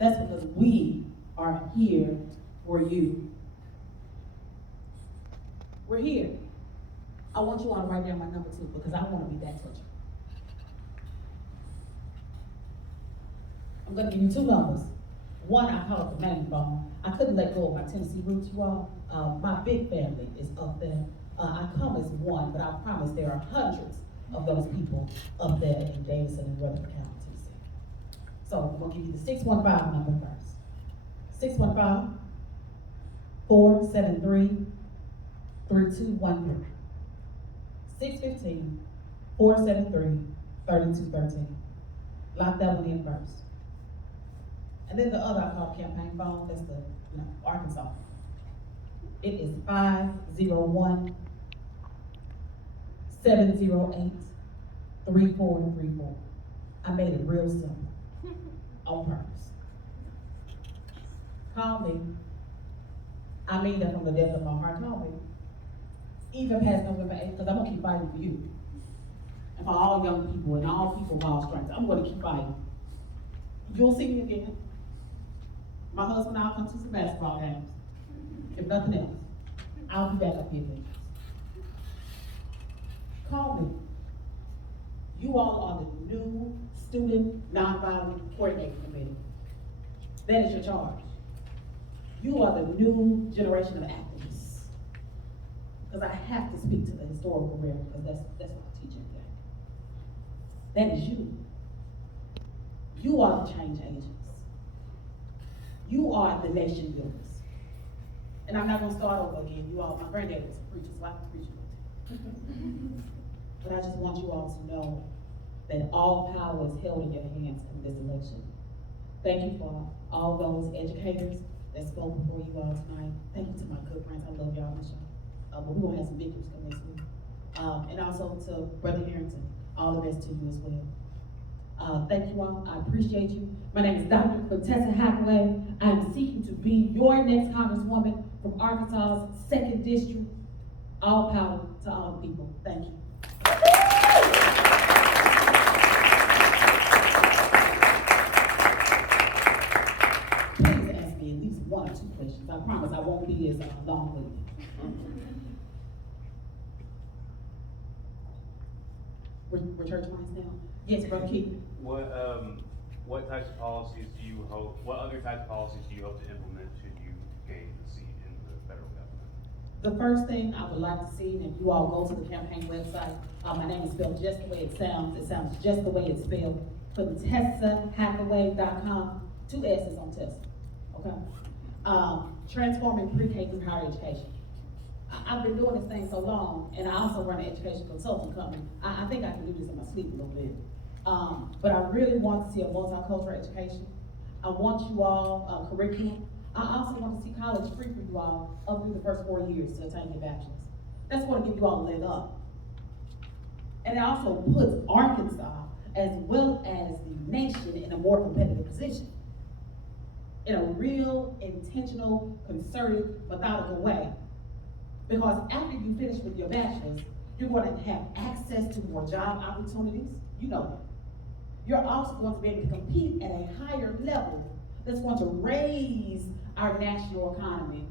That's because we are here for you. We're here. I want you all to write down my number too, because I want to be that toucher. I'm going to give you two numbers. One, I call it the main phone. I couldn't let go of my Tennessee roots, you all. My big family is up there. I come as one, but I promise there are hundreds of those people up there in Davidson and Rutherford County, Tennessee. So I'm going to give you the 615 number first. 615-473-3213. 615-473-3213. Lock that one in first. And then the other I call campaign phone, that's the Arkansas. It is 501-708-3434. I made it real simple on purpose. Call me. I mean that from the depth of my heart. Call me. Even past November 8th, because I'm going to keep fighting for you. And for all young people and all people of all strengths, I'm going to keep fighting. You'll see me again. My husband and I'll come to some basketball games. If nothing else, I'll be back up here. Call me. You all are the new Student Nonviolent Coordinating Committee. That is your charge. You are the new generation of activists. Because I have to speak to the historical realm, because that's what I teach every day. That is you. You are the change agents. You are the nation builders. And I'm not going to start over again. You all, my granddad was a preacher, so I can preach it. But I just want you all to know that all power is held in your hands in this election. Thank you for all those educators that spoke before you all tonight. Thank you to my good friends. I love y'all, miss y'all. But we're going to have some victims come next week. And also to Brother Harrington, all the best to you as well. Thank you all. I appreciate you. My name is Dr. Quintessa Hathaway. I am seeking to be your next Congresswoman from Arkansas's 2nd District. All power to all people. Thank you. Please ask me at least 1 or 2 questions. I promise I won't be as long-winded. We're church lines now? Yes, Brother Keith. What types of policies do you hope? What other types of policies do you hope to implement should you gain the seat in the federal government? The first thing I would like to see, and if you all go to the campaign website, my name is spelled just the way it sounds. It sounds just the way it's spelled. QuintessaHathaway.com. 2 S's on Tessa. Okay. Transforming pre-K through higher education. I've been doing this thing so long, and I also run an education consulting company. I think I can do this in my sleep a little bit. But I really want to see a multicultural education. I want you all curriculum. I also want to see college free for you all up through the first 4 years to attain your bachelor's. That's going to give you all a leg up. And it also puts Arkansas, as well as the nation, in a more competitive position. In a real, intentional, concerted, methodical way. Because after you finish with your bachelor's, you're going to have access to more job opportunities. You know that. You're also going to be able to compete at a higher level that's going to raise our national economy.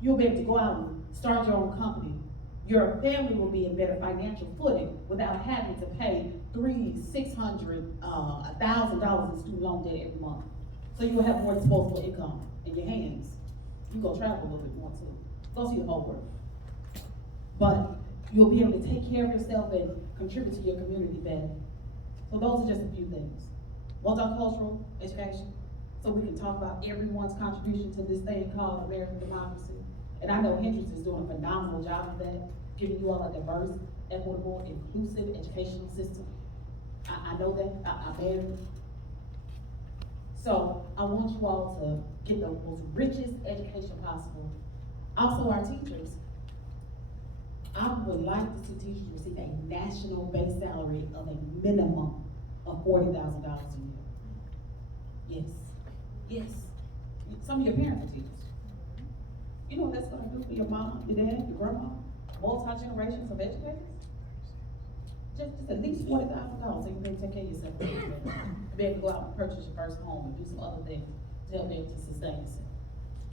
You'll be able to go out and start your own company. Your family will be in better financial footing without having to pay $300, $600, $1,000 in student loan debt every month. So you will have more disposable income in your hands. You go travel a little bit more too. Go see the whole world. But you'll be able to take care of yourself and contribute to your community better. So those are just a few things. Multicultural education, so we can talk about everyone's contribution to this thing called American democracy. And I know Hendrix is doing a phenomenal job of that, giving you all a diverse, equitable, inclusive educational system. I know that, I bear it. So I want you all to get the most richest education possible. Also our teachers. I would like to see teachers receive a national base salary of a minimum of $40,000 a year. Yes, yes. Some of your parents are teachers. You know what that's gonna do for your mom, your dad, your grandma? Multi-generations of educators? just at least $40,000, so you can take care of yourself. To be able to go out and purchase your first home and do some other things to help be able to sustain yourself.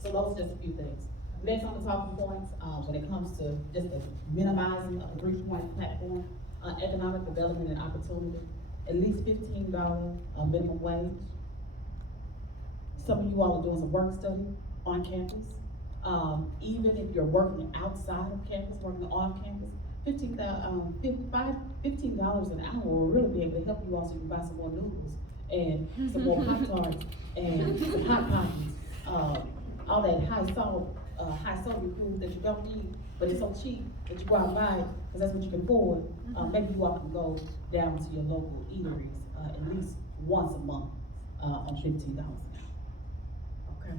So those are just a few things. Next on the talking points, when it comes to just the minimizing of the 3-point platform, economic development and opportunity, at least $15 minimum wage. Some of you all are doing some work study on campus. Even if you're working outside of campus, working off campus, $15 an hour will really be able to help you all so you can buy some more noodles and some more hot dogs and some hot pockets, all that high salt, high sodium food that you don't need, but it's so cheap that you go out and buy it because that's what you can afford. Maybe you all can go down to your local eateries at least once a month on $15 an hour. Okay.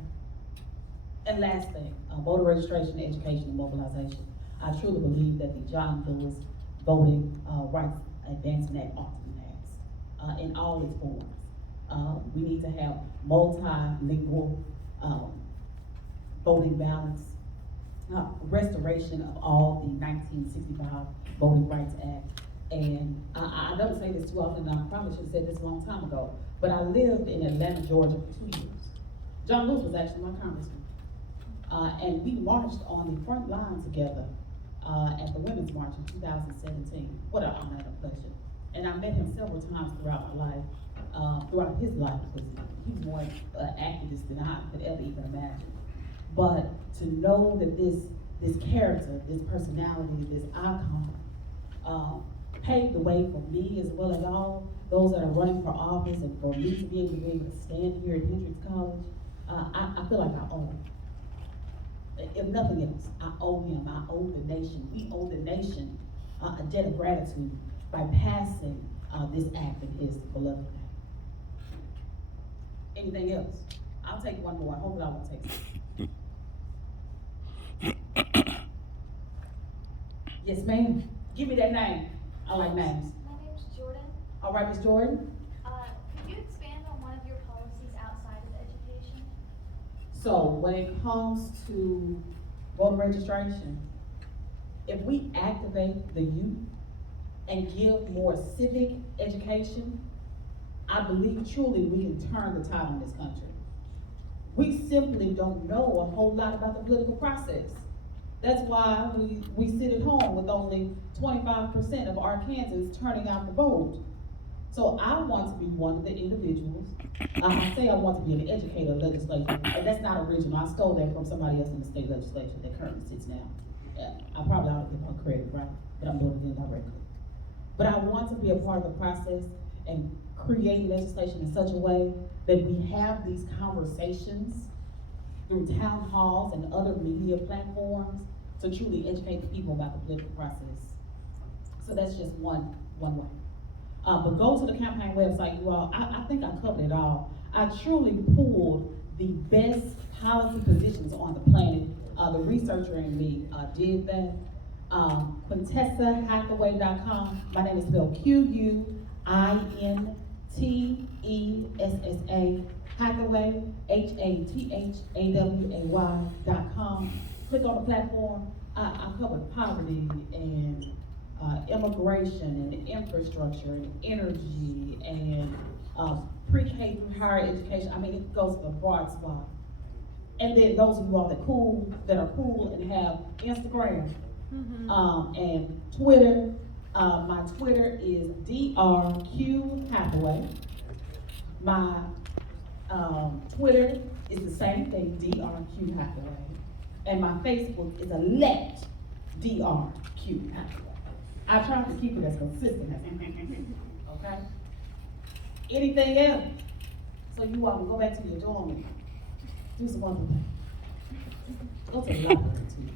And last thing, voter registration, education, and mobilization. I truly believe that the John Lewis Voting Rights Advancement Act ought to be passed in all its forms. We need to have multilingual voting ballots, restoration of all the 1965 Voting Rights Act. And I don't say this too often, and I probably should have said this a long time ago, but I lived in Atlanta, Georgia for 2 years. John Lewis was actually my congressman. And we marched on the front line together at the Women's March in 2017. What an honor and a pleasure. And I met him several times throughout my life, throughout his life, because he was more activist than I could ever even imagine. But to know that this character, this personality, this icon, paved the way for me as well as all those that are running for office and for me to be able to stand here at Hendrix College, I feel like I owe him. If nothing else, I owe him, I owe the nation, we owe the nation a debt of gratitude by passing this act in his beloved name. Anything else? I'll take one more. Hopefully I won't take some. Yes, ma'am. Give me that name. I like names. My name's Jordan. All right, Ms. Jordan. Could you expand on one of your policies outside of education? So when it comes to voter registration, if we activate the youth and give more civic education, I believe truly we can turn the tide on this country. We simply don't know a whole lot about the political process. That's why we sit at home with only 25% of Arkansans turning out to vote. So I want to be one of the individuals. I say I want to be an educator legislator, and that's not original. I stole that from somebody else in the state legislature that currently sits now. I probably ought to give her credit, right? But I'm doing it indirectly. But I want to be a part of the process and create legislation in such a way that we have these conversations through town halls and other media platforms to truly educate the people about the political process. So that's just one way. But go to the campaign website, you all. I think I covered it all. I truly pulled the best policy positions on the planet. The researcher in me did that. QuintessaHathaway.com. My name is spelled QUINTESSA, Hathaway, HATHAWAY.com. Click on the platform. I covered poverty and immigration and infrastructure and energy and pre-K through higher education. I mean, it goes to the broad spot. And then those of you all that are cool and have Instagram and Twitter. My Twitter is DRQ Hathaway. My Twitter is the same thing, DRQ Hathaway. And my Facebook is elect DRQ Hathaway. I try to keep it as consistent as okay? Anything else? So you all can go back to your dorm and do some other things. Go to the library too.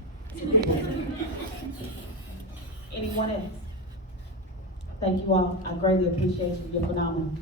Anyone else? Thank you all. I greatly appreciate you. You're phenomenal.